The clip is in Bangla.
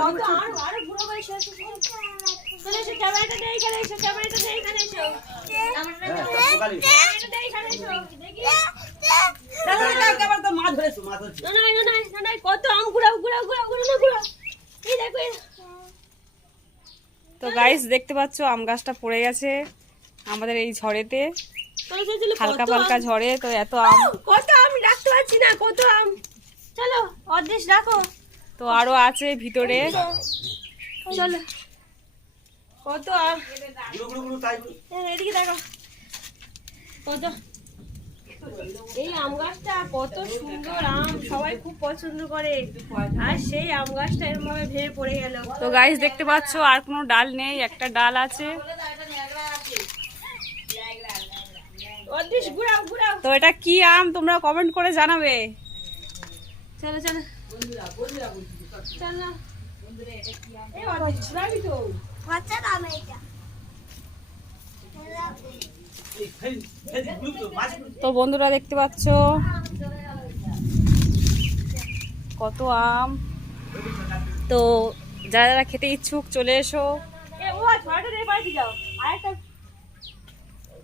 কত আরো বুড়ো বয়স আছে। চলে এসো, ক্যামেরাটা নেই এখানে এসো, ক্যামেরাটা নেই এখানে এসো, ক্যামেরাটা নেই এখানে এসো, দেখি দাদা ক্যামেরা তো মা ধরেছো, মা ধরেছো। না কত আম ঘুরাও না এই দেখো। তো গাইস দেখতে পাচ্ছ আম গাছটা পড়ে গেছে আমাদের এই ঝড়েতে, হালকা পালকা ঝড়ে। তো এত আম, কত আম রাখতে পারছি না, কত আম। চলো অর্ধেক রাখো। তো আরো আছে ভিতরে। চলো কত আম, এদিকে দেখো কত। এই আম গাছটা কত সুন্দর আম, সবাই খুব পছন্দ করে, আর সেই আম গাছটা এরকম ভাবে ভেঙে পড়ে গেল। তো গাইস দেখতে পাচ্ছ আর কোনো ডাল নেই, একটা ডাল আছে। তো এটা কি আম তোমরা কমেন্ট করে জানাবে। চলো চলো চলো। তো বন্ধুরা দেখতে পাচ্ছ কত আম। তো যারা যারা খেতে ইচ্ছুক চলে এসো। যাও আরেকটা